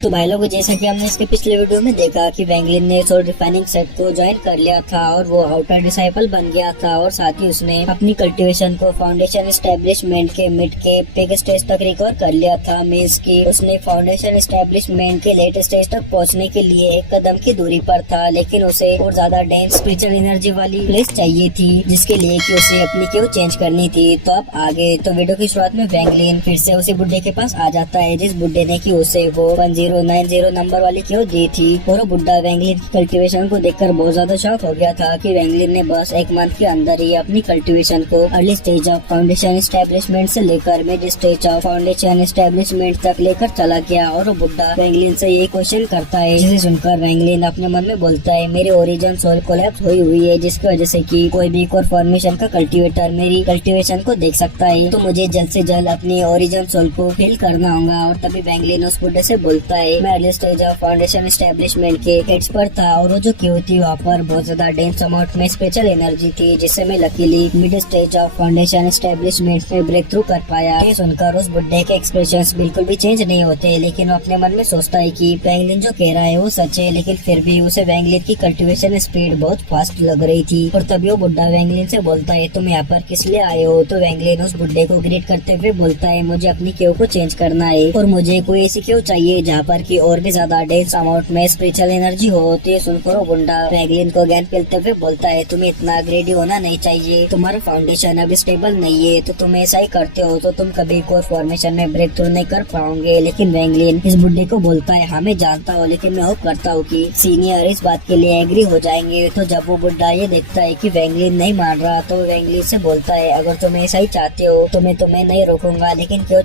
तो भाई लोग, जैसा कि हमने इसके पिछले वीडियो में देखा कि वैंगलिन ने सोल रिफाइनिंग सेट को ज्वाइन कर लिया था और वो आउटर डिसाइपल बन गया था और साथ ही उसने अपनी कल्टीवेशन को फाउंडेशन एस्टेब्लिशमेंट के मिड के पिग स्टेज तक रिकवर कर लिया था। मींस की उसने फाउंडेशन एस्टेब्लिशमेंट के लेट स्टेज तक पहुंचने के लिए एक कदम की दूरी पर था, लेकिन उसे और ज्यादा डेंस स्पिरिचुअल एनर्जी वाली प्लेस चाहिए थी जिसके लिए कि उसे अपनी क्यू चेंज करनी थी। तो अब आगे तो वीडियो की शुरुआत में वैंगलिन फिर से उसी बुड्ढे के पास आ जाता है जिस बुड्ढे ने की उसे वो 1090 नंबर वाली क्यों दी थी। और वो बुड्ढा वैंगलिन की कल्टीवेशन को देखकर बहुत ज्यादा शॉक हो गया था कि वैंगलिन ने बस एक मंथ के अंदर ही अपनी कल्टीवेशन को early stage of foundation establishment से लेकर mid stage of foundation establishment तक लेकर चला गया। और वो बुड्ढा वैंगलिन से ये क्वेश्चन करता है, जिसे सुनकर वैंगलिन अपने मन में बोलता है, मेरी ओरिजिन सोल कोलैप्स हुई है जिसकी वजह से कि कोई भी कोर फॉर्मेशन का कल्टीवेटर मेरी कल्टीवेशन को देख सकता है, तो मुझे जल्द से जल्द अपनी ओरिजिन सोल को फिल करना होगा। और तभी वैंगलिन उस बुड्ढे से बोलता है, मैं early stage of foundation establishment के हेड्स पर था और वो जो क्यू थी वहाँ पर बहुत ज्यादा डेंस अमाउंट में स्पेशल एनर्जी थी जिससे मैं luckily mid stage of foundation establishment में ब्रेक थ्रू कर पाया। ये सुनकर उस बुड्ढे के एक्सप्रेशंस बिल्कुल भी चेंज नहीं होते, लेकिन वो अपने मन में सोचता है कि वैंगलिन जो कह रहा है वो सच है, लेकिन फिर भी उसे वैंगलिन की कल्टीवेशन स्पीड बहुत फास्ट लग रही थी। और तभी वो बुड्ढा वैंगलिन से बोलता है, तुम यहाँ पर किस लिए आए हो। तो वैंगलिन उस बुड्ढे को ग्रीट करते हुए बोलता है, मुझे अपनी क्यू को चेंज करना है और मुझे कोई ऐसी क्यू चाहिए जहाँ पर की और भी ज्यादा डेंस अमाउंट में स्पिरिचुअल एनर्जी हो। तो ये सुनकर वो बुड्ढा वैंगलिन को ज्ञान फैलते हुए बोलता है, तुम्हें इतना ग्रेडी होना नहीं चाहिए, तुम्हारा फाउंडेशन अभी स्टेबल नहीं है, तो तुम ऐसा ही करते हो तो तुम कभी कोर फॉर्मेशन में ब्रेक थ्रू नहीं कर पाओगे। लेकिन वैंगलिन इस बुड्ढे को बोलता है, हाँ मैं जानता हूँ, लेकिन मैं होप करता हूँ कि सीनियर इस बात के लिए एग्री हो जाएंगे। तो जब वो बुड्ढा ये देखता है कि वैंगलिन नहीं मान रहा तो वैंगलिन से बोलता है, अगर तुम ऐसा ही चाहते हो तो मैं तुम्हें नहीं रोकूंगा, लेकिन क्यों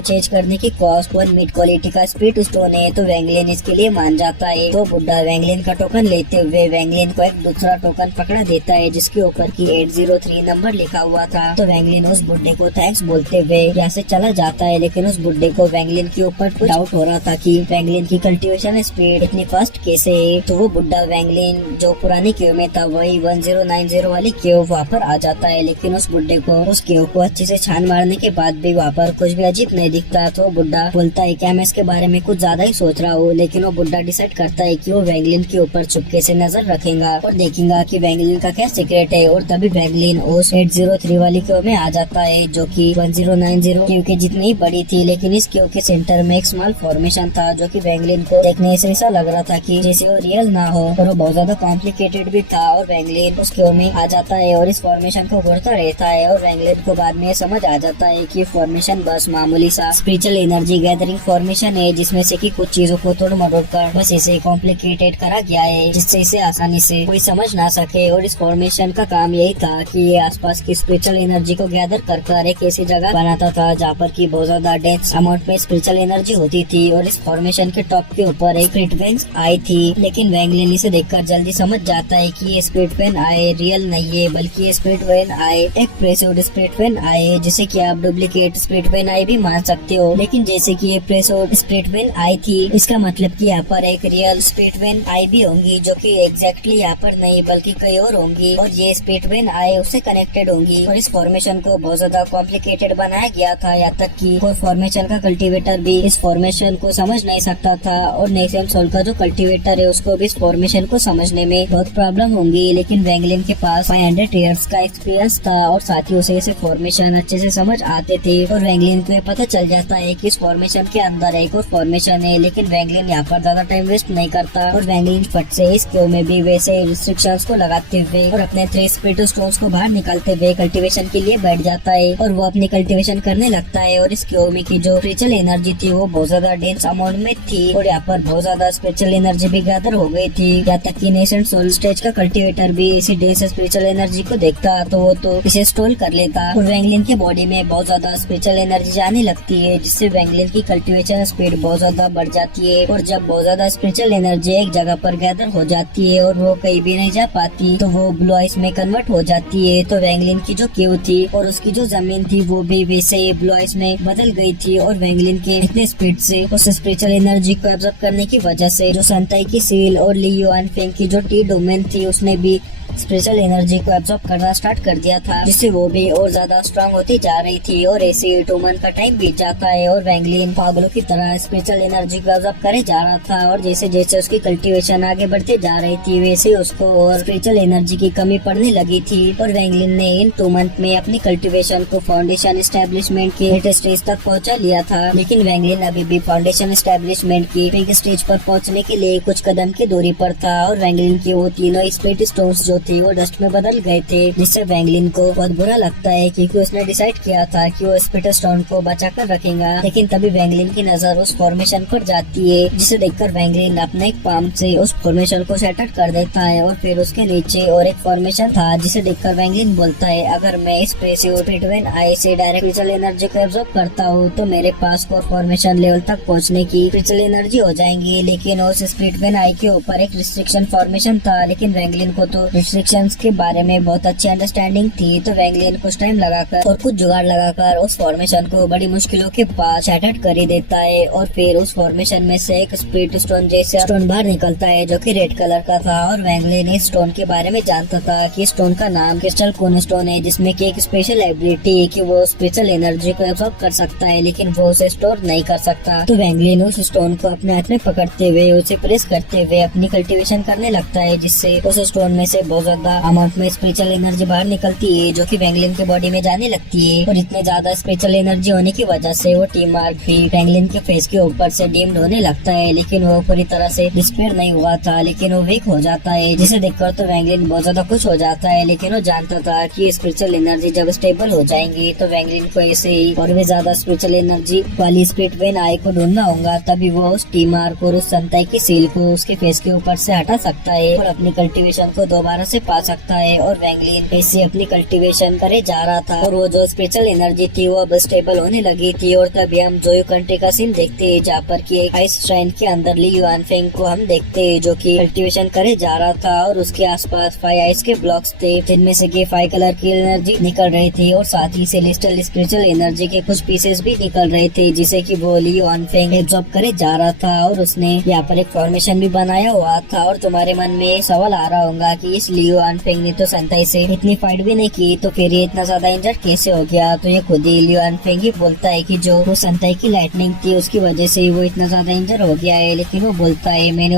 चेंज करने की कॉस्ट 1 मिड क्वालिटी का स्पिरिट स्टोन है। तो वैंगलिन इसके लिए मान जाता है। तो बुड्ढा वैंगलिन का टोकन लेते हुए वैंगलिन को एक दूसरा टोकन पकड़ा देता है जिसके ऊपर की 803 नंबर लिखा हुआ था। तो वैंगलिन उस बुड्ढे को थैंक्स बोलते हुए यहाँ से चला जाता है, लेकिन उस बुड्ढे को वैंगलिन के ऊपर कुछ डाउट हो रहा था कि वैंगलिन की कल्टीवेशन स्पीड इतनी फास्ट कैसे है। तो वो बुड्ढा वैंगलिन जो पुरानी क्यू में था वही 1090 वाली क्यू वहाँ पर आ जाता है, लेकिन उस बुड्ढे को उस क्यू को अच्छे से छान मारने के बाद भी वहाँ पर कुछ भी अजीब नहीं दिखता। तो बुड्ढा बोलता है, क्या मैं इसके बारे में कुछ ज्यादा ही सोच रहा हूँ। लेकिन वो बुड्ढा डिसाइड करता है कि वो वैंगलिन के ऊपर चुपके से नजर रखेगा और देखेगा कि वैंगलिन का क्या सीक्रेट है। और तभी वैंगलिन उस 803 वाली क्यू में आ जाता है जो कि 1090 क्यू के जितनी ही बड़ी थी, लेकिन इस क्यू के सेंटर में एक स्मॉल फॉर्मेशन था जो कि वैंगलिन को देखने से ऐसा लग रहा था कि जैसे वो रियल ना हो, और वो बहुत ज्यादा कॉम्प्लिकेटेड भी था। और वैंगलिन उस क्यू में आ जाता है और इस फॉर्मेशन को घूरता रहता है और वैंगलिन को बाद में समझ आ जाता है कि फॉर्मेशन बस मामूली सा स्पिरिचुअल एनर्जी गैदरिंग फॉर्मेशन है जिसमें से कि कुछ चीजों को तोड़ मरोड़ कर बस इसे कॉम्प्लिकेटेड करा गया है जिससे इसे आसानी से कोई समझ ना सके। और इस फॉर्मेशन का काम यही था कि ये आसपास की स्पिरिचुअल एनर्जी को गैदर कर एक ऐसी जगह बनाता था जहाँ पर की बहुत ज्यादा डेंस अमाउंट में स्पिरिचुअल एनर्जी होती थी। और इस फॉर्मेशन के टॉप के ऊपर एक स्पिरिट वेन्स आई थी, लेकिन वैंगलिन इसे देखकर जल्दी समझ जाता है कि ये स्पिरिट वेन आए रियल नहीं है, बल्कि ये स्पिरिट वेन आए एक प्रेसोड स्पिरिट वेन आए जिसे कि आप डुप्लीकेट स्पिरिट वेन आई भी मान सकते हो। लेकिन जैसे कि ये प्रेसोड स्पिरिट वेन आई थी, इसका मतलब कि यहाँ पर एक रियल स्पिरिट वेन आई भी होंगी जो कि एग्जैक्टली यहाँ पर नहीं बल्कि कहीं और होंगी, और ये स्पिरिट वेन आए उससे कनेक्टेड होंगी। और इस फॉर्मेशन को बहुत ज्यादा कॉम्प्लिकेटेड बनाया गया था, यहाँ तक कि कोई फॉर्मेशन का कल्टीवेटर भी इस फॉर्मेशन को समझ नहीं सकता था, और नेक्सन सोल का जो कल्टीवेटर है उसको भी इस फॉर्मेशन को समझने में बहुत प्रॉब्लम होंगी। लेकिन वैंगलिन के पास 500 ईयर्स का एक्सपीरियंस था और साथ ही उसे इसे फॉर्मेशन अच्छे से समझ आते थे। और वैंगलिन को पता चल जाता है कि इस फॉर्मेशन के अंदर एक और फॉर्मेशन है, लेकिन वैंगलिन यहाँ पर ज्यादा टाइम वेस्ट नहीं करता और वैंगलिन फट से इस क्यू में भी वैसे रिस्ट्रिक्शंस को लगाते हुए और अपने 3 स्पिरिट स्टोन्स को बाहर निकालते हुए कल्टीवेशन के लिए बैठ जाता है और वो अपनी कल्टीवेशन करने लगता है। और इस क्यू में की जो स्पिरिचुअल एनर्जी थी वो बहुत ज्यादा डेंस अमाउंट में थी और यहाँ पर बहुत ज्यादा स्पिरिचुअल एनर्जी भी गैदर हो गई थी, यहाँ तक कि नेसेंट सोल स्टेज का कल्टीवेटर भी इसी डेंस स्पिरिचुअल एनर्जी को देखता तो वो तो इसे स्टोल कर लेता। और वैंगलिन के बॉडी में बहुत ज्यादा स्पिरिचुअल एनर्जी जाने लगती है जिससे वैंगलिन की कल्टीवेशन स्पीड बहुत ज्यादा बढ़ जाती है। और जब बहुत ज्यादा स्पिरिचुअल एनर्जी एक जगह पर गैदर हो जाती है और वो कहीं भी नहीं जा पाती तो वो ब्लू आइस में कन्वर्ट हो जाती है। तो वैंगलिन की जो क्यू थी और उसकी जो जमीन थी वो भी वैसे ब्लू आइस में बदल गई थी। और वैंगलिन के इतने स्पीड से उस स्पिरिचुअल एनर्जी को एब्जॉर्ब करने की वजह से जो संताई की सील और लियो एंड फेंग की जो टी डोमेन थी उसने भी स्पिरिचुअल एनर्जी को एब्जॉर्ब करना स्टार्ट कर दिया था, जिससे वो भी और ज्यादा स्ट्रांग होती जा रही थी। और ऐसे 2 मंथ का टाइम बीत जाता है और वैंगलिन पागलों की तरह स्पिरिचुअल एनर्जी को एब्जॉर्ब करे जा रहा था। और जैसे जैसे उसकी कल्टीवेशन आगे बढ़ते जा रही थी, वैसे उसको और स्पिरिचुअल एनर्जी की कमी पड़ने लगी थी। और वैंगलिन ने इन 2 मंथ में अपनी कल्टीवेशन को फाउंडेशन एस्टेब्लिशमेंट के स्टेज तक पहुंचा लिया था। लेकिन वैंगलिन अभी भी फाउंडेशन एस्टेब्लिशमेंट की पीक स्टेज पर पहुंचने के लिए कुछ कदम की दूरी पर था। और वैंगलिन की वो तीनों स्पिरिट स्टोन्स जो थे वो डस्ट में बदल गए थे, जिससे वैंगलिन को बहुत बुरा लगता है क्योंकि उसने डिसाइड किया था कि वो स्पिरिट स्टोन को बचा कर रखेगा। लेकिन तभी वैंगलिन की नजर उस फॉर्मेशन पर जाती है, जिसे देखकर वैंगलिन अपने एक पाम से उस फॉर्मेशन को सेटअप कर देता है। और फिर उसके नीचे और एक फॉर्मेशन था, जिसे देखकर वैंगलिन बोलता है, अगर मैं इस पैसिव स्पिरिट आई से डायरेक्ट स्पिरिचुअल एनर्जी को एब्जॉर्ब करता हूँ तो मेरे पास कोर फॉर्मेशन लेवल तक पहुँचने की स्पिरिचुअल एनर्जी हो जाएंगी। लेकिन उस स्पिरिट आई के ऊपर एक रिस्ट्रिक्शन फॉर्मेशन था, लेकिन वैंगलिन को तो रिस्ट्रिक्शंस के बारे में बहुत अच्छी अंडरस्टैंडिंग थी। तो वैंगलिन कुछ टाइम लगाकर और कुछ जुगाड़ लगाकर उस फॉर्मेशन को बड़ी मुश्किलों के बाद शैटर्ड कर ही देता है। और फिर उस फॉर्मेशन में से एक स्पिरिट स्टोन जैसा स्टोन बाहर निकलता है, जो कि रेड कलर का था। और वैंगलिन इस स्टोन के बारे में जानता था कि स्टोन का नाम क्रिस्टल कोन स्टोन है, जिसमें की एक स्पेशल एबिलिटी है कि वो स्पिरिचुअल एनर्जी को एब्जॉर्ब कर सकता है, लेकिन वो उसे स्टोर नहीं कर सकता। तो वैंगलिन उस स्टोन को अपने हाथ में पकड़ते हुए उसे प्रेस करते हुए अपनी कल्टीवेशन करने लगता है, जिससे उस स्टोन में से बहुत ज्यादा अमाउंट में स्पिरिचुअल एनर्जी बाहर निकलती है, जो कि वैंगलिन के बॉडी में जाने लगती है। और इतने ज्यादा स्पिरिचुअल एनर्जी होने की वजह से वो टी मार्क भी वैंगलिन के फेस के ऊपर से डीम्ड होने लगता है, लेकिन वो पूरी तरह से डिस्पेयर नहीं हुआ था, लेकिन वो वीक हो जाता है, जिसे देखकर तो वैंगलिन बहुत ज्यादा खुश हो जाता है। लेकिन वो जानता था कि स्पिरिचुअल एनर्जी जब स्टेबल हो जाएंगी तो वैंगलिन को ऐसे ही और भी ज्यादा स्पिरिचुअल एनर्जी वाली स्पिरिट वेन आई को ढूंढना होगा, तभी वो उस टी मार्क और उस संताई की सील को उसके फेस के ऊपर से हटा सकता है और अपनी कल्टीवेशन को दोबारा से पा सकता है। और वैंगलिन ऐसे अपनी कल्टीवेशन करे जा रहा था और वो जो स्पिरिचुअल एनर्जी थी वो अब स्टेबल होने लगी थी। और तभी हम जोयो कंट्री का सीन देखते हैं, जहाँ पर की एक आइस श्राइन के अंदर ली युआनफेंग को हम देखते हैं, जो कि कल्टीवेशन करे जा रहा था। और उसके आसपास 5 आइस के ब्लॉक्स थे, जिनमें से 5 कलर की एनर्जी निकल रही थी और साथ ही सेलेस्टियल स्पिरिचुअल एनर्जी के कुछ पीसेस भी निकल रहे थे, जिसे कि वो ली युआनफेंग एब्जॉर्ब करे जा रहा था। और उसने यहाँ पर एक फॉर्मेशन भी बनाया हुआ था। और तुम्हारे मन में सवाल आ रहा होगा कि इस ली युआनफेंग ने तो संताई से इतनी फाइट भी नहीं की, तो फिर ये इतना ज्यादा इंजर्ड कैसे हो गया? तो ये खुद ही ली युआनफेंग ही बोलता है कि जो वो संताई की लाइटनिंग थी उसकी वजह से वो इतना ज्यादा इंजर हो गया है। लेकिन वो बोलता है मैंने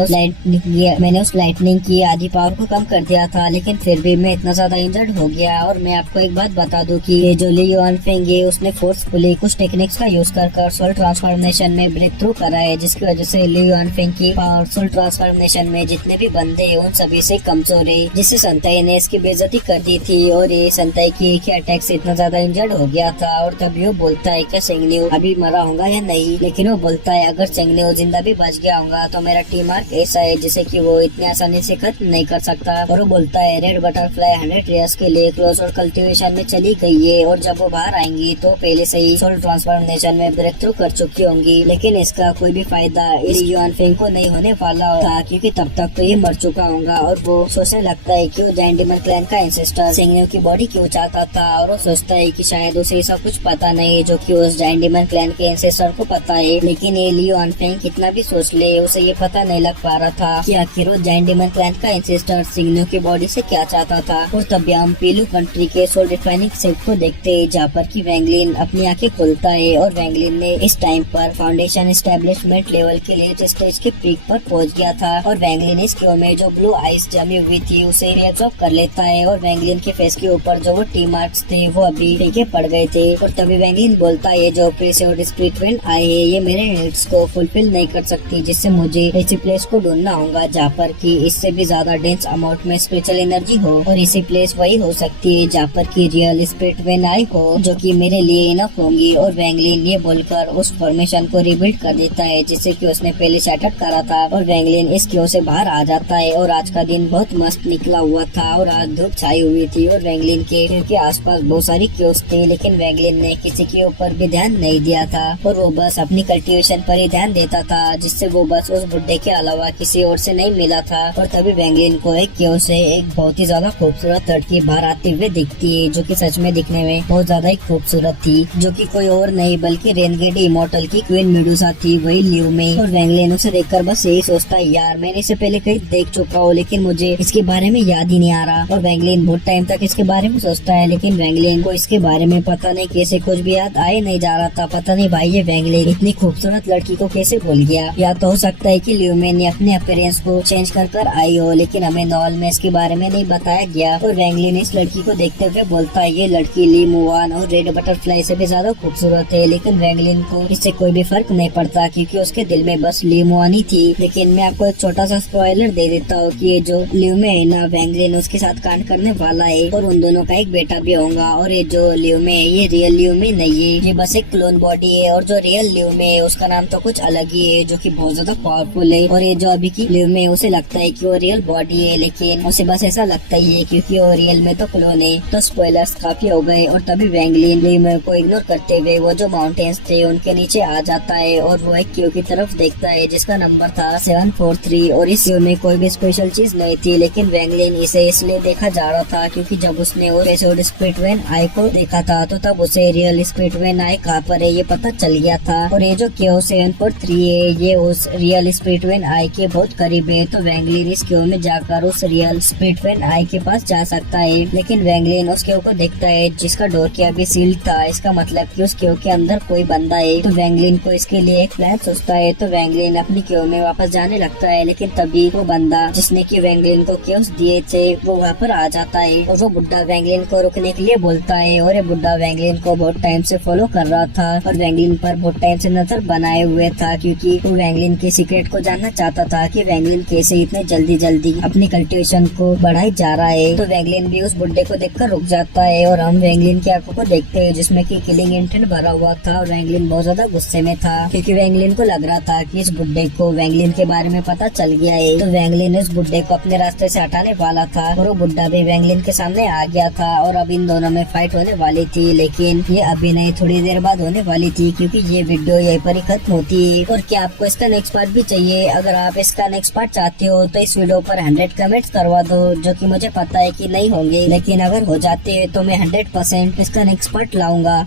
उस लाइटनिंग की आधी पावर को कम कर दिया था, लेकिन फिर भी मैं इतना ज्यादा इंजर्ड हो गया। और मैं आपको एक बात बता दूं कि ये जो ली युआनफेंग है उसने फोर्सफुली कुछ टेक्निक्स का यूज कर सोल ट्रांसफॉर्मेशन में ब्रेक थ्रू करा है, जिसकी वजह से ली युआनफेंग की पावर सोल ट्रांसफॉर्मेशन में जितने भी बंदे हैं उन सभी से कमजोर है, जिससे संताई ने इसकी बेइज्जती कर दी थी। और ये संताई की एक अटैक से इतना ज्यादा इंजर्ड हो गया था। और तभी वो बोलता है कि सेंगन्यू अभी मरा होगा या नहीं, लेकिन वो बोलता है अगर सेंगन्यू जिंदा भी बच गया होगा तो मेरा टी मार्क ऐसा है जिसे कि वो इतनी आसानी से खत्म नहीं कर सकता। और वो बोलता है रेड बटरफ्लाई 100 ईयर्स के लिए क्लोज और कल्टीवेशन में चली गई है, और जब वो बाहर आएंगी तो पहले से ही सोल ट्रांसफॉर्मेशन में ब्रेक थ्रू कर चुकी होंगी। लेकिन इसका कोई भी फायदा इस युआनफेंग को नहीं होने वाला था, क्योंकि तब तक तो ये मर चुका होगा। और वो सोचने लगता है कि वो जायंट डीमन क्लैन का एंसेस्टर सेंगन्यू की बॉडी क्यों चाहता था। और वो सोचता है कि शायद उसे ऐसा कुछ पता नहीं जो कि उस जायंट डीमन क्लैन के एंसेस्टर को पता है। लेकिन ये ली युआनफेंग कितना भी सोच ले उसे ये पता नहीं लग पा रहा था कि आखिर वो जायंट डीमन क्लैन का एंसेस्टर सेंगन्यू की बॉडी से क्या चाहता था। और तभी हम पीलू कंट्री के सोल रिफाइनिंग सेट को देखते हैं, जहाँ पर की वैंगलिन अपनी आंखें खोलता है। और वैंगलिन ने इस टाइम पर फाउंडेशन एस्टेब्लिशमेंट लेवल के लिए स्टेज के पीक पर पहुंच गया था। और वैंगलिन इस क्यू में जो ब्लू आइस जमी हुई थी उसे भी एब्जॉर्ब कर लेता है। और वैंगलिन के फेस के ऊपर जो वो टी मार्क्स थे वो अभी फीके पड़ गए थे। और तभी वैंगलिन बोलता है जो प्रेसियोड स्पिरिट वेन आए है ये मेरे नीड्स को फुलफिल नहीं कर सकती, जिससे मुझे ऐसी प्लेस को ढूंढना होगा जहाँ पर की इससे भी ज्यादा डेंस अमाउंट में स्पिरिचुअल एनर्जी हो। और इसी प्लेस वही हो सकती है जहाँ पर की रियल स्पिरिट वेन आई हो, जो कि मेरे लिए इनफ होंगी। और वैंगलिन ये बोलकर उस फॉर्मेशन को रिबिल्ड कर देता है जिसे कि उसने पहले सेटअप करा था। और वैंगलिन इस क्यू से बाहर आ जाता है। और आज का दिन बहुत मस्त निकला हुआ था और आज धूप छाई हुई थी और वैंगलिन के आसपास बहुत सारी क्यूज थे, लेकिन वैंगलिन ने किसी के ऊपर भी ध्यान नहीं दिया था और वो बस अपनी कल्टीवेशन पर ही ध्यान देता था, जिससे वो बस उस बुड्ढे के अलावा किसी और से नहीं मिला था। और तभी वैंगलिन को एक क्यू से एक बहुत ही ज्यादा खूबसूरत लड़की बाहर आते हुए दिखती है, जो कि सच में दिखने में बहुत ज्यादा ही खूबसूरत थी, जो कि कोई और नहीं बल्कि रेनगेट इमोर्टल की क्वीन मेडुसा थी, वही लियो में। और वैंगलिन उसे देखकर बस यही सोचता है यार मैंने इसे पहले कहीं देख चुका हूँ, लेकिन मुझे इसके बारे में याद ही नहीं आ रहा। और वैंगलिन बहुत टाइम तक इसके बारे में सोचता है, लेकिन वैंगलिन को इसके बारे में पता नहीं कैसे कुछ भी याद आए नहीं जा रहा था। पता नहीं भाई ये वैंगलिन इतनी खूबसूरत लड़की को कैसे भूल गया। या तो हो सकता है कि ल्यूमे ने अपने अपीयरेंस को चेंज कर आई हो, लेकिन हमें नॉवल में इसके बारे में नहीं बताया गया। और वैंगलिन इस लड़की को देखते हुए बोलता है ये लड़की ली मुआन और रेड बटरफ्लाई से भी ज्यादा खूबसूरत है। लेकिन वैंगलिन को इससे कोई भी फर्क नहीं पड़ता, क्योंकि उसके दिल में बस ली मुआन ही थी। लेकिन मैं आपको एक छोटा सा स्पॉइलर दे देता हूँ कि ये जो ल्यूमे है ना, वैंगलिन उसके साथ कांड करने वाला है और उन दोनों का एक बेटा भी होगा। और ये जो ल्यूमे है ये रियल ल्यूमे नहीं है, ये बस एक क्लोन बॉडी है। और जो रियल ल्यूमे है उसका नाम तो कुछ अलग ही है, जो कि बहुत ज्यादा पावरफुल है। और ये जो अभी की ल्यूमे है उसे लगता है कि वो रियल बॉडी है, लेकिन उसे बस ऐसा लगता ही है क्योंकि वो रियल में तो क्लोन है। तो स्पॉयलर्स काफी हो गए। और तभी वैंगलिन ल्यूमे को इग्नोर करते हुए वो जो माउंटेन्स थे उनके नीचे आ जाता है और वो एक क्यू की तरफ देखता है जिसका नंबर था 743। और इस क्यू में कोई भी स्पेशल चीज नहीं थी, लेकिन वैंगलिन इसे इसलिए देखा जा रहा था क्योंकि जब उसने वो एपिसोड स्पिरिटवेन आई को देखा था तो तब उसे रियल स्पिरिटवेन आई कहाँ पर है ये पता चल गया था। और ये जो क्यू 743 है ये उस रियल स्पिरिटवेन आई के बहुत करीब है। तो वैंगलिन इस क्यू में जाकर उस रियल स्पिरिटवेन आई के पास जा सकता है। लेकिन वैंगलिन उस क्यू को देखता है जिसका डोर की अभी सील था, इसका मतलब कि उस क्यू के अंदर कोई बंदा है। तो वैंगलिन को इसके लिए एक प्लान सोचता है। तो वैंगलिन अपनी क्यू में वापस जाने लगता है, लेकिन तभी वो बंदा जिसने की वैंगलिन को क्यूज दिए थे वो वहाँ पर आ जाता है और वो बुड्ढा वैंगलिन को रुकने के लिए बोलता है। और ये बुड्ढा वैंगलिन को बहुत टाइम से फॉलो कर रहा था और वैंगलिन पर बहुत टाइम से नजर बनाए हुए था, क्योंकि वो वैंगलिन के सीक्रेट को जानना चाहता था कि वैंगलिन कैसे इतने जल्दी अपनी कल्टीवेशन को बढ़ाई जा रहा है। तो वैंगलिन भी उस बुड्ढे को देखकर रुक जाता है और हम वैंगलिन की आंखों को देखते हैं जिसमें कि किलिंग इंटेंट भरा हुआ था। और वैंगलिन बहुत ज्यादा गुस्से में था क्योंकि वैंगलिन को लग रहा था कि इस बुड्ढे को वैंगलिन के बारे में पता चल गया है। तो वैंगलिन इस बुड्ढे को अपने रास्ते से हटाने वाला था और वो बुड्ढा भी वैंगलिन के सामने आ गया था और अब इन दोनों में फाइट होने वाली थी। लेकिन ये अभी नहीं, थोड़ी देर बाद होने वाली थी, क्योंकि ये वीडियो यहीं पर ही खत्म होती है। और क्या आपको इसका नेक्स्ट पार्ट भी चाहिए? अगर आप इसका नेक्स्ट पार्ट चाहते हो तो इस वीडियो पर 100 कमेंट्स करवा दो, जो कि मुझे पता है कि नहीं होंगे, लेकिन अगर हो जाते हैं तो मैं 100% इसका नेक्स्ट पार्ट लाऊंगा।